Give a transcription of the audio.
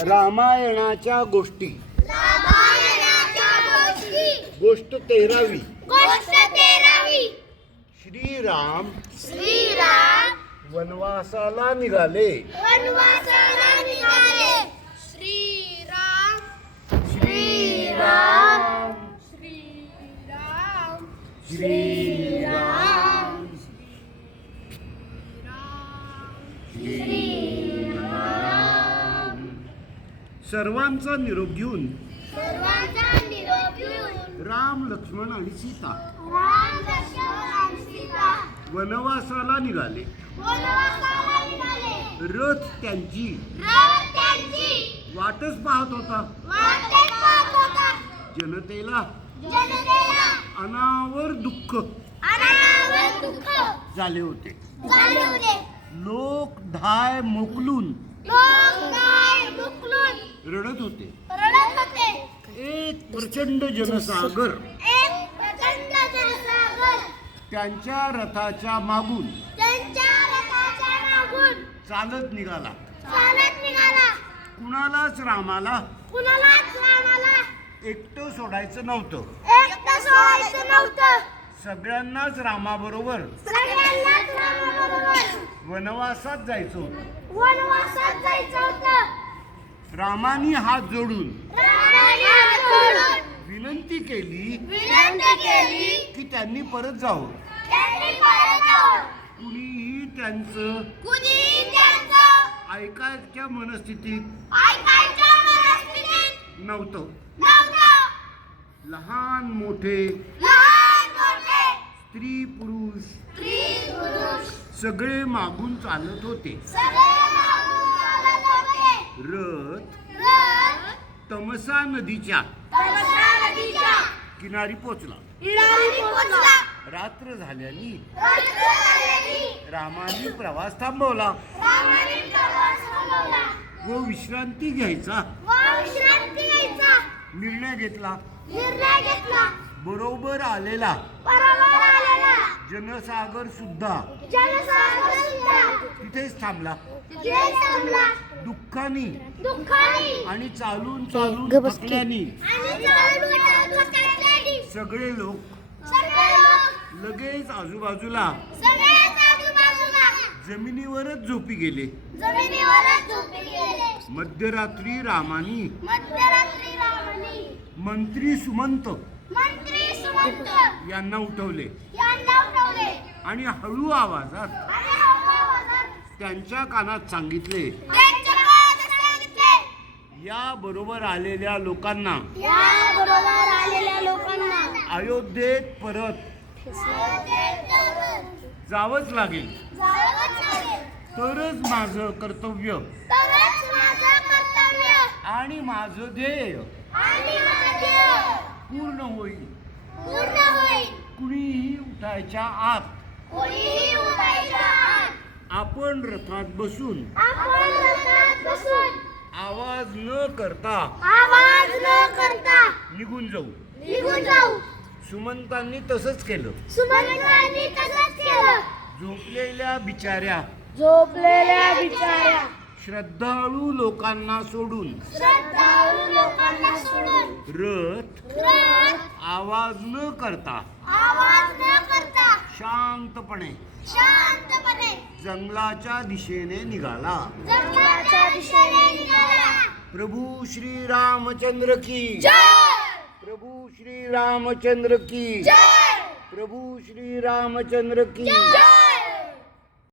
रामायणाच्या गोष्टी. गोष्ट तेरावी. श्रीराम श्रीराम वनवासाला निघाले. वनवासाला सर्वांचा निरोप घेऊन राम लक्ष्मण आणि सीता वनवासाला निघाले. रथ त्यांची वाटच पाहत होता. जनतेला अनावर दुःख अनावर दुःख झाले होते. लोक धाय मुकलून रडत होते. एक प्रचंड जनसागर. एक प्रचंड जनसागर. त्यांच्या रथाच्या मागून चालत निघाला. कुणालाच रामाला एकटं सोडायचं नव्हतं. सगळ्यांनाच रामाबरोबर. वनवासात जायचं होतं. वनवासात जायचं होतं. रामानी हात जोडून विनंती केली विनंती केली की त्यांनी परत जावं. कुणीही त्यांचं कुणीही त्यांचं ऐकायच्या मनस्थितीत ऐकायच्या मनस्थितीत नव्हतं. नव्हतं. लहान मोठे लहान मोठे स्त्री पुरुष स्त्री पुरुष सगळे मागून चालत होते. रथ तमसा नदीच्या किनारी पोचला रात्र झाल्याने रामाने प्रवास थांबवला. रामाने प्रवास थांबवला. व विश्रांती घ्यायचा. व विश्रांती घ्यायचा. निर्णय घेतला. बरोबर आलेला. जनसागर सुद्धा. जनसागर सुद्धा. तिथेच थांबला. तिथे थांबला. दुःखानी. आणि चालून चालून थकल्यानी. आणि चालून थकल्याने. सगळे लोक. सगळे लोक. लगेच आजूबाजूला. जमिनीवरच झोपी गेले. जमिनीवरच झोपी गेले. मध्यरात्री रामानी. मंत्री सुमंत. यांना उठवले. आणि हळू आवाजात त्यांच्या कानात सांगितले. या बरोबर आलेल्या लोकांना या बरोबर आलेल्या लोकांना. अयोध्येत परत जावंच लागेल. तरच माझं कर्तव्य. तरच माझं कर्तव्य. आणि माझं ध्येय. आणि माझं पूर्ण होईल. पूर्ण होईल. कुणीही उठायच्या आत. कोणीही उठायच्या आत. आपण रथात बसून आपण रथात बसून आवाज न करता आवाज न करता निघून जाऊ. निघून जाऊ. सुमंतांनी तसंच केलं. सुमंतांनी तसंच केलं. झोपलेल्या बिचाऱ्या. झोपलेल्या बिचाऱ्या. श्रद्धाळू लोकांना सोडून श्रद्धाळू लोकांना सोडून रथ आवाज न करता आवाज न करता शांतपणे शांतपणे जंगलाच्या दिशेने निघाला. जंगलाच्या दिशेने निघाला. प्रभू श्री रामचंद्र की. जय! प्रभू श्री रामचंद्र की. जय! प्रभू श्री रामचंद्र की. जय!